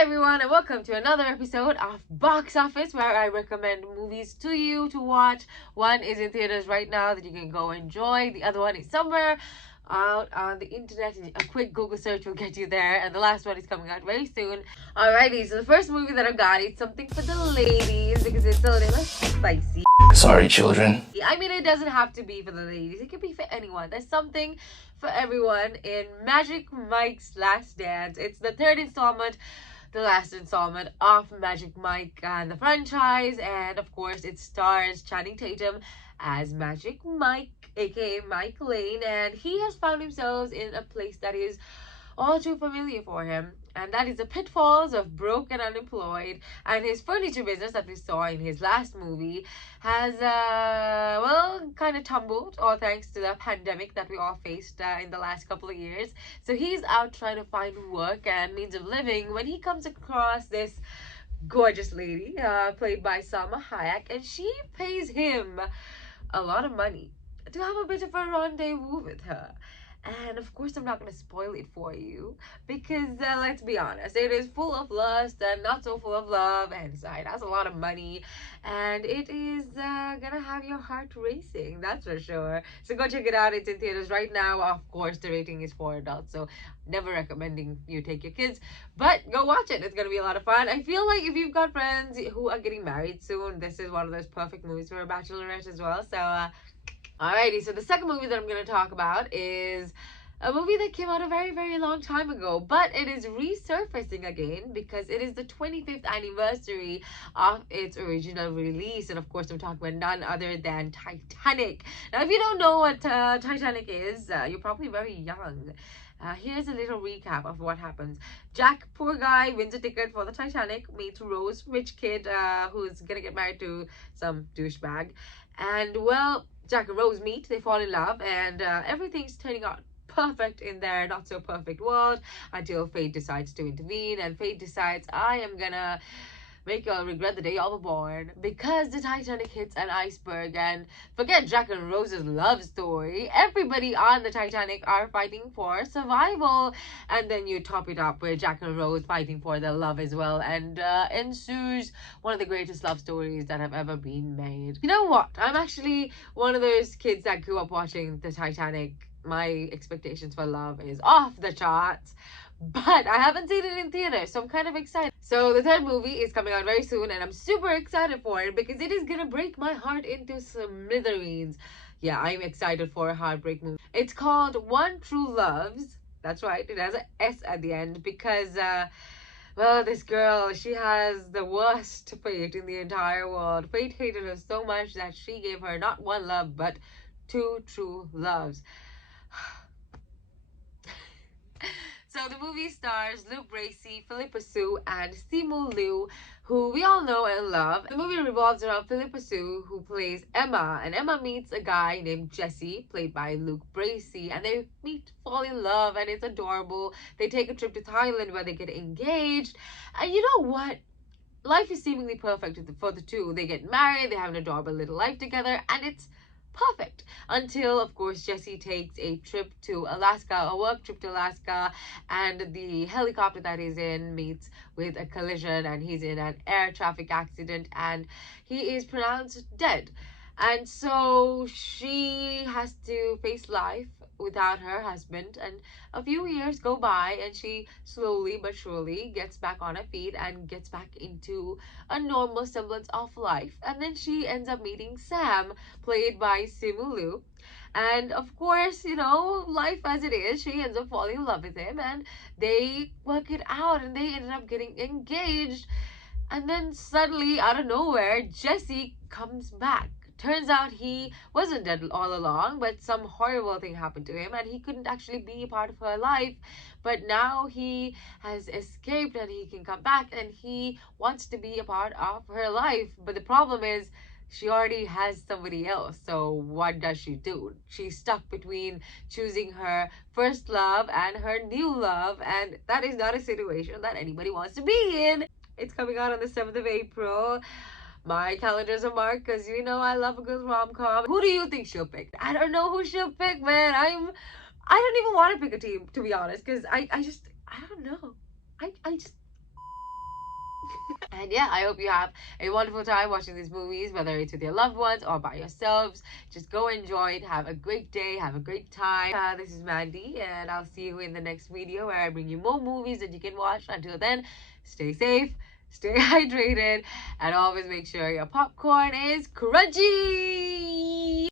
Hi everyone, and welcome to another episode of Box Office, where I recommend movies to you to watch. One is in theaters right now that you can go enjoy. The other one is somewhere out on the internet. A quick Google search will get you there. And the last one is coming out very soon. Alrighty, so the first movie that I've got is something for the ladies because it's a little spicy. Sorry, children. I mean, it doesn't have to be for the ladies. It could be for anyone. There's something for everyone in Magic Mike's Last Dance. It's the third installment, the last installment of Magic Mike and the franchise. And of course, it stars Channing Tatum as Magic Mike, aka Mike Lane. And he has found himself in a place that is all too familiar for him, and that is the pitfalls of broke and unemployed. And his furniture business that we saw in his last movie has kind of tumbled, all thanks to the pandemic that we all faced in the last couple of years. So he's out trying to find work and means of living when he comes across this gorgeous lady played by Salma Hayek, and she pays him a lot of money to have a bit of a rendezvous with her. And of course, I'm not going to spoil it for you because let's be honest, it is full of lust and not so full of love, and so it has a lot of money, and it is gonna have your heart racing, that's for sure. So go check it out. It's in theaters right now. Of course, the rating is for adults, so never recommending you take your kids, but go watch it. It's gonna be a lot of fun. I feel like if you've got friends who are getting married soon, this is one of those perfect movies for a bachelorette as well. So alrighty, so the second movie that I'm going to talk about is a movie that came out a very, very long time ago, but it is resurfacing again because it is the 25th anniversary of its original release. And of course, I'm talking about none other than Titanic. Now, if you don't know what Titanic is, you're probably very young. Here's a little recap of what happens. Jack, poor guy, wins a ticket for the Titanic, meets Rose, rich kid who's gonna get married to some douchebag. And well, Jack and Rose meet, they fall in love, and everything's turning out perfect in their not so perfect world until fate decides to intervene, and fate decides, I am gonna make y'all regret the day y'all were born, because the Titanic hits an iceberg. And forget Jack and Rose's love story, everybody on the Titanic are fighting for survival, and then you top it up with Jack and Rose fighting for their love as well, and ensues one of the greatest love stories that have ever been made. You know what, I'm actually one of those kids that grew up watching the Titanic. My expectations for love is off the charts, but I haven't seen it in theaters, so I'm kind of excited. So the third movie is coming out very soon, and I'm super excited for it because it is gonna break my heart into smithereens. Yeah, I'm excited for a heartbreak movie. It's called One True Loves. That's right, it has an S at the end because well, this girl, she has the worst fate in the entire world. Fate hated her so much that she gave her not one love but two true loves. So the movie stars Luke Bracey, Philippa Sue, and Simu Liu, who we all know and love. The movie revolves around Philippa Sue, who plays Emma, and Emma meets a guy named Jesse, played by Luke Bracey, and they meet, fall in love, and it's adorable. They take a trip to Thailand where they get engaged, and you know what? Life is seemingly perfect for the two. They get married, they have an adorable little life together, and it's perfect until, of course, Jesse takes a trip to Alaska, a work trip to Alaska, and the helicopter that he's in meets with a collision, and he's in an air traffic accident, and he is pronounced dead. And so she has to face life without her husband, and a few years go by, and she slowly but surely gets back on her feet and gets back into a normal semblance of life. And then she ends up meeting Sam, played by Simu Liu, and of course, you know, life as it is, she ends up falling in love with him, and they work it out, and they ended up getting engaged. And then suddenly, out of nowhere, Jesse comes back. Turns out he wasn't dead all along, but some horrible thing happened to him, and he couldn't actually be a part of her life. But now he has escaped, and he can come back, and he wants to be a part of her life. But the problem is, she already has somebody else. So what does she do? She's stuck between choosing her first love and her new love, and that is not a situation that anybody wants to be in. It's coming out on the 7th of April. My calendars are marked because you know I love a good rom-com. Who do you think she'll pick? I don't know who she'll pick, man. I don't even want to pick a team, to be honest, because I don't know. I just And yeah, I hope you have a wonderful time watching these movies, whether it's with your loved ones or by yourselves. Just go enjoy it. Have a great day. Have a great time. This is Mandy, and I'll see you in the next video where I bring you more movies that you can watch. Until then, stay safe, stay hydrated, and always make sure your popcorn is crunchy.